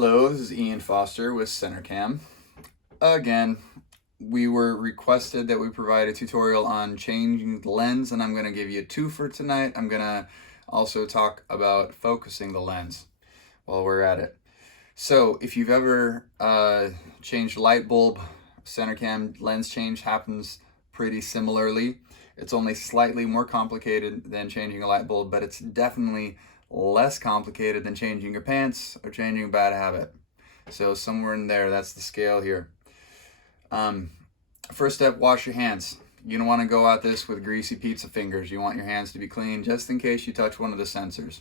Hello, this is Ian Foster with CenterCam. Again, we were requested that we provide a tutorial on changing the lens, and I'm going to give you two for tonight. I'm going to also talk about focusing the lens while we're at it. So if you've ever changed light bulb, CenterCam lens change happens pretty similarly. It's only slightly more complicated than changing a light bulb, but it's definitely less complicated than changing your pants or changing a bad habit. So somewhere in there, that's the scale here. First step, wash your hands. You don't want to go at this with greasy pizza fingers. You want your hands to be clean just in case you touch one of the sensors.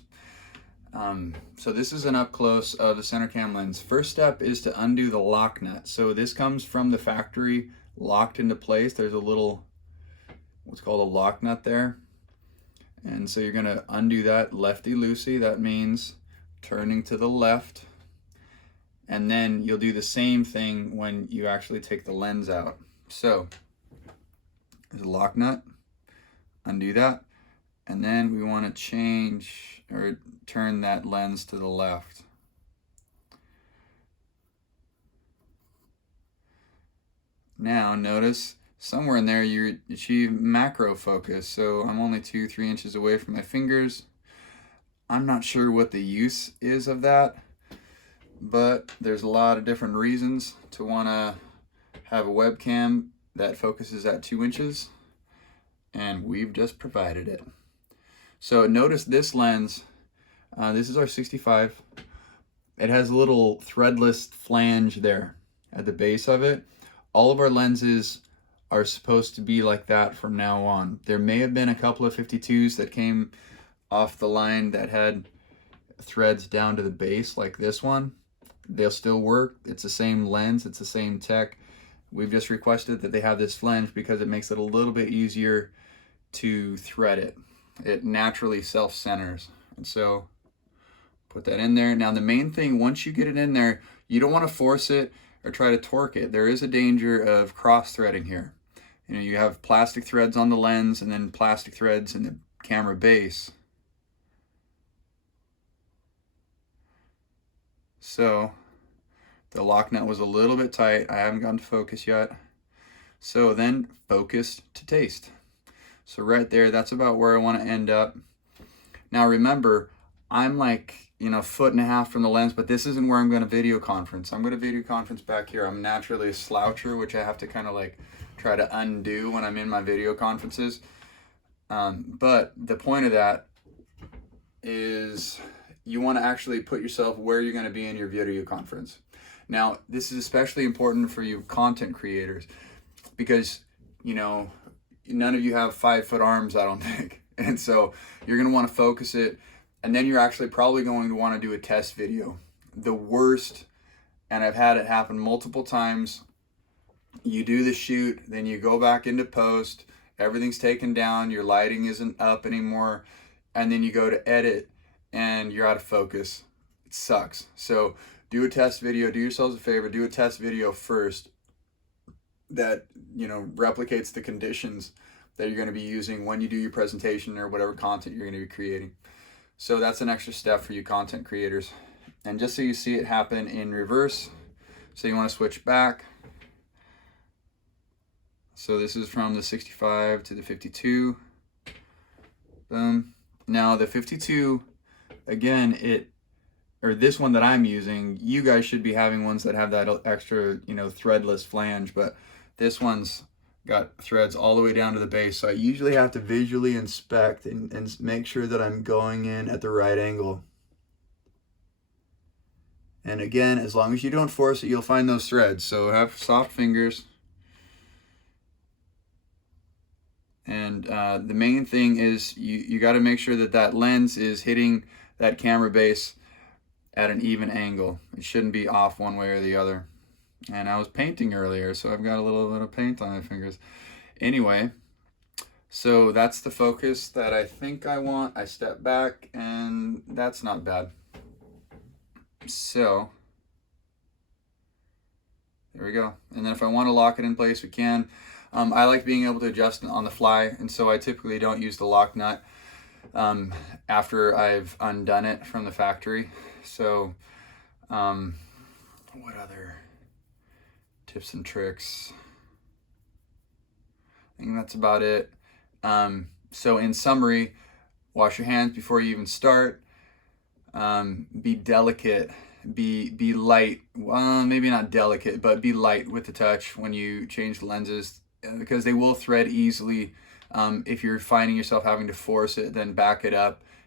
So this is an up close of the CenterCam lens. First step is to undo the lock nut. So this comes from the factory locked into place. There's a little, what's called a lock nut there. And so you're going to undo that lefty-loosey. That means turning to the left. And then you'll do the same thing when you actually take the lens out. So there's a lock nut, undo that. And then we want to change or turn that lens to the left. Now notice somewhere in there you achieve macro focus. So I'm only 2-3 inches away from my fingers. I'm not sure what the use is of that, but there's a lot of different reasons to want to have a webcam that focuses at 2 inches, and we've just provided it. So notice this lens, this is our 65. It has a little threadless flange there at the base of it. All of our lenses are supposed to be like that from now on. There may have been a couple of 52s that came off the line that had threads down to the base like this one. They'll still work. It's the same lens, it's the same tech. We've just requested that they have this flange because it makes it a little bit easier to thread it. It naturally self-centers. And so put that in there. Now the main thing, once you get it in there, you don't want to force it or try to torque it. There is a danger of cross-threading here. You know, you have plastic threads on the lens and then plastic threads in the camera base. So the lock nut was a little bit tight. I haven't gotten to focus yet. So then focus to taste. So right there, that's about where I want to end up. Now remember, I'm like, 1.5 feet from the lens, but this isn't where I'm going to video conference. I'm going to video conference back here. I'm naturally a sloucher, which I have to kind of like try to undo when I'm in my video conferences. But the point of that is you want to actually put yourself where you're going to be in your video conference. Now, this is especially important for you content creators because, none of you have 5-foot arms, I don't think. And so you're going to want to focus it. And then you're actually probably going to want to do a test video. The worst, and I've had it happen multiple times, you do the shoot, then you go back into post, everything's taken down, your lighting isn't up anymore, and then you go to edit and you're out of focus. It sucks. So do a test video, do yourselves a favor, do a test video first that, replicates the conditions that you're going to be using when you do your presentation or whatever content you're going to be creating. So that's an extra step for you content creators. And just so you see it happen in reverse, so you want to switch back. So this is from the 65 to the 52. Boom. Now the 52, again, this one that I'm using, you guys should be having ones that have that extra, threadless flange, but this one's got threads all the way down to the base. So I usually have to visually inspect and make sure that I'm going in at the right angle. And again, as long as you don't force it, you'll find those threads. So have soft fingers. And the main thing is you got to make sure that lens is hitting that camera base at an even angle. It shouldn't be off one way or the other. And I was painting earlier, so I've got a little bit of paint on my fingers. Anyway, so that's the focus that I think I want. I step back, and that's not bad. So there we go. And then if I want to lock it in place, we can. I like being able to adjust on the fly, and so I typically don't use the lock nut after I've undone it from the factory. So What other tips and tricks? I think that's about it. So in summary, wash your hands before you even start. Be delicate. Be light. Well, maybe not delicate, but be light with the touch when you change the lenses, because they will thread easily. If you're finding yourself having to force it, then back it up